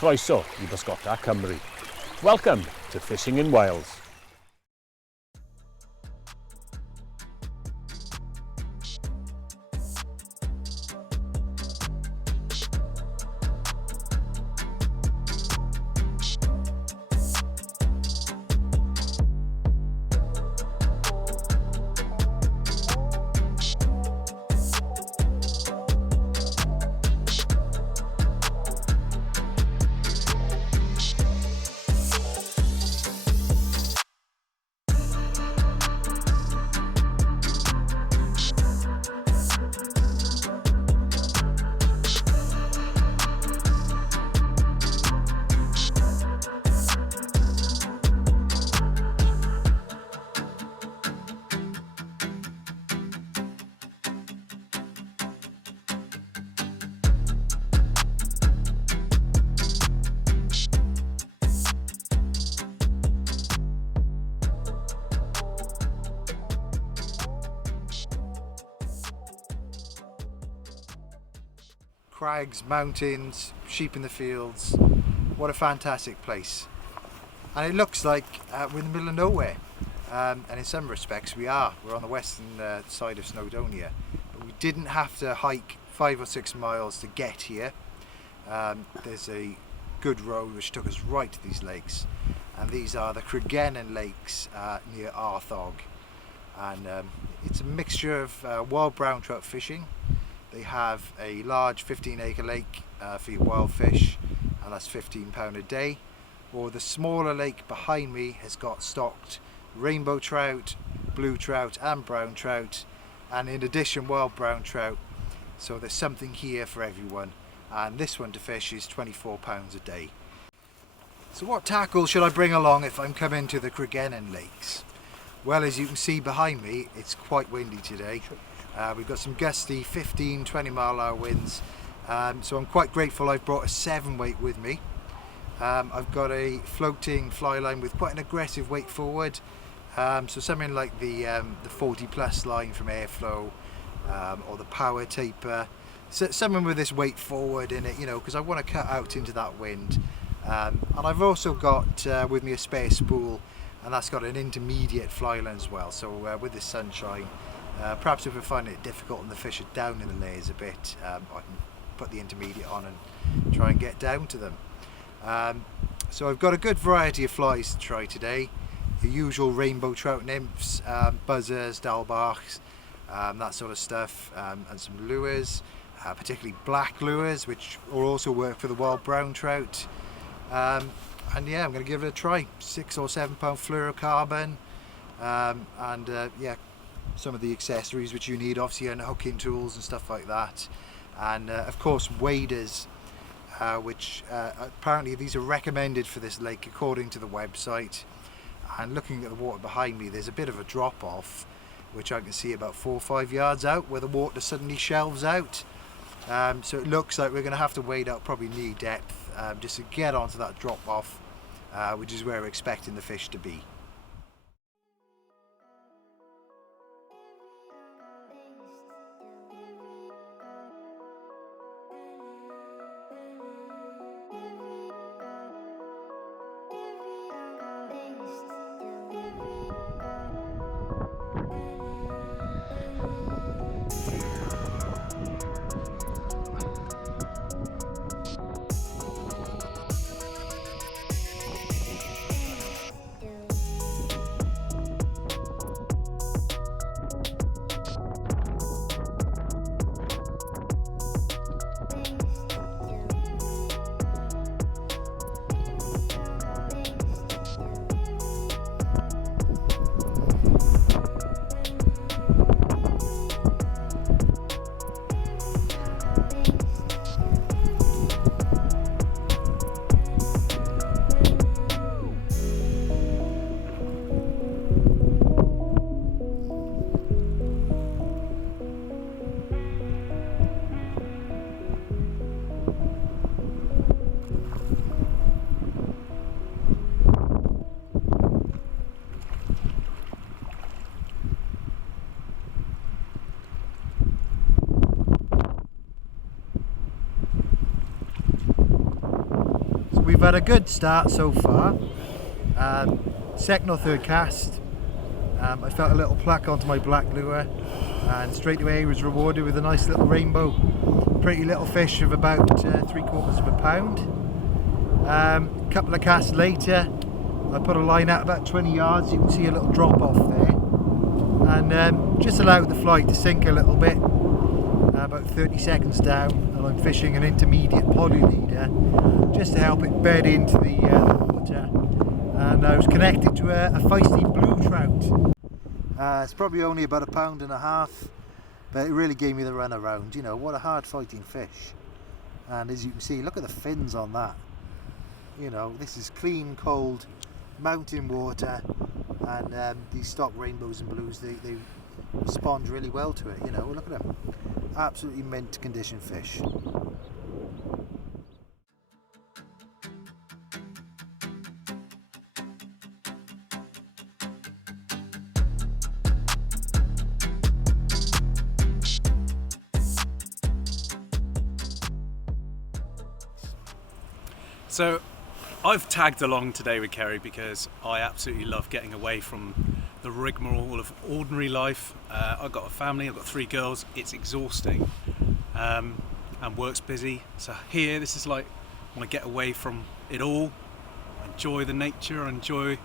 Croeso I Bysgota Cymru. Welcome to Fishing in Wales. Crags, mountains, sheep in the fields. What a fantastic place. And it looks like we're in the middle of nowhere. And in some respects we are. We're on the western side of Snowdonia. But we didn't have to hike 5 or 6 miles to get here. There's a good road which took us right to these lakes. And these are the Cregennan lakes near Arthog. And it's a mixture of wild brown trout fishing. They have a large 15-acre lake for your wild fish, and that's £15 a day. Or the smaller lake behind me has got stocked rainbow trout, blue trout and brown trout, and in addition wild brown trout. So there's something here for everyone, and this one to fish is £24 a day. So what tackle should I bring along if I'm coming to the Cregennan lakes? Well, as you can see behind me, it's quite windy today. We've got some gusty 15-20 mile-an-hour winds, so I'm quite grateful I've brought a 7-weight with me. I've got a floating fly line with quite an aggressive weight forward, so something like the 40 plus line from Airflow, or the power taper, so something with this weight forward in it, you know, because I want to cut out into that wind. And I've also got with me a spare spool, and that's got an intermediate fly line as well, so with the sunshine, perhaps if we find it difficult and the fish are down in the layers a bit, I can put the intermediate on and try and get down to them. So I've got a good variety of flies to try today. The usual rainbow trout nymphs, buzzers, dalbachs, that sort of stuff, and some lures, particularly black lures, which will also work for the wild brown trout. And yeah, I'm going to give it a try. 6 or 7 pound fluorocarbon, and yeah, some of the accessories which you need, obviously, and hooking tools and stuff like that, and of course waders, which apparently these are recommended for this lake according to the website. And looking at the water behind me, there's a bit of a drop off which I can see about 4 or 5 yards out, where the water suddenly shelves out, so it looks like we're going to have to wade out probably knee depth just to get onto that drop off, which is where we're expecting the fish to be. we've had a good start so far. Second or third cast, I felt a little plaque onto my black lure, and straight away was rewarded with a nice little rainbow. Pretty little fish of about 3/4 pound. Couple of casts later, I put a line out about 20 yards. You can see a little drop off there, and just allowed the fly to sink a little bit. About 30 seconds down, and I'm fishing an intermediate poly leader just to help it bed into the water. And I was connected to a feisty blue trout. It's probably only about 1.5 pounds, but it really gave me the run around. You know, what a hard fighting fish. And as you can see, look at the fins on that. You know, this is clean, cold mountain water, and these stock rainbows and blues, they respond really well to it. You know, look at them. Absolutely mint condition fish. So I've tagged along today with Kerry because I absolutely love getting away from the rigmarole of ordinary life. I've got a family, I've got 3 girls, it's exhausting, and work's busy. So here, this is like when I get away from it all. I enjoy the nature, I enjoy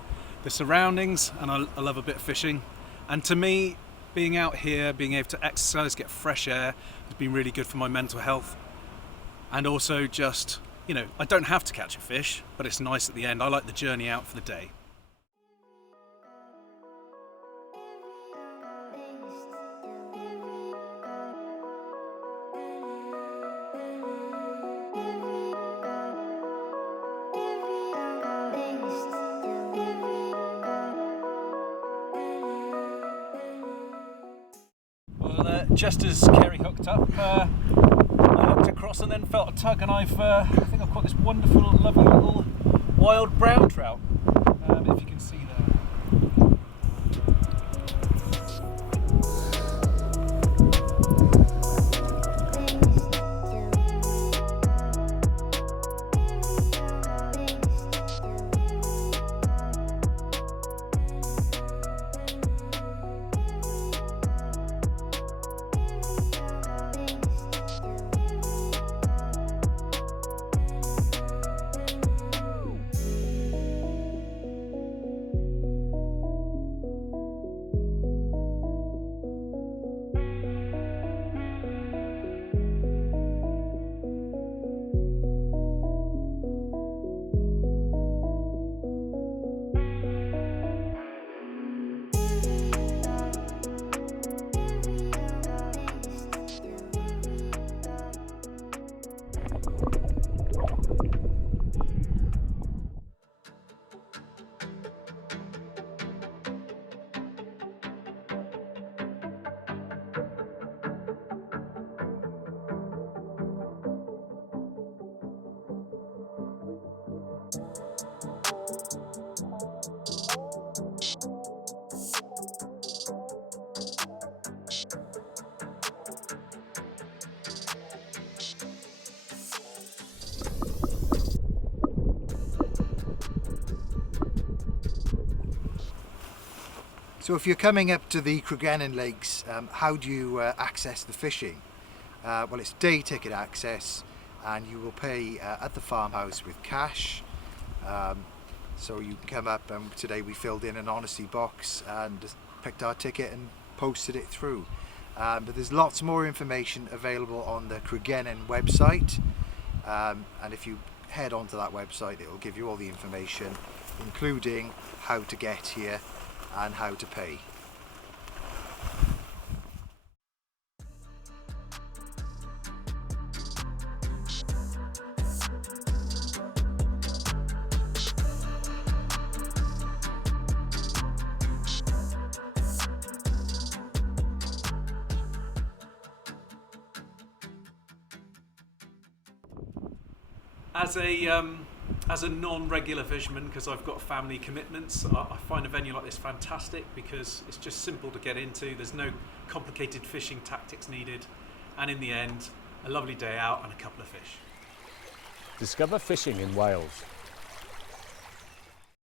the surroundings, and I love a bit of fishing. And to me, being out here, being able to exercise, get fresh air, has been really good for my mental health. And also just, you know, I don't have to catch a fish, but it's nice at the end. I like the journey out for the day. Well, just as Kerry hooked up, I looked across and then felt a tug, and I think I've caught this wonderful, lovely little wild brown trout. If you can see there. So if you're coming up to the Cregennan lakes, how do you access the fishing? Well, it's day ticket access, and you will pay at the farmhouse with cash. So you can come up, and today we filled in an honesty box and picked our ticket and posted it through. But there's lots more information available on the Cregennan website, and if you head onto that website, it will give you all the information, including how to get here and how to pay. As a non-regular fisherman, because I've got family commitments, I find a venue like this fantastic because it's just simple to get into. There's no complicated fishing tactics needed, and in the end, a lovely day out and a couple of fish. Discover fishing in Wales.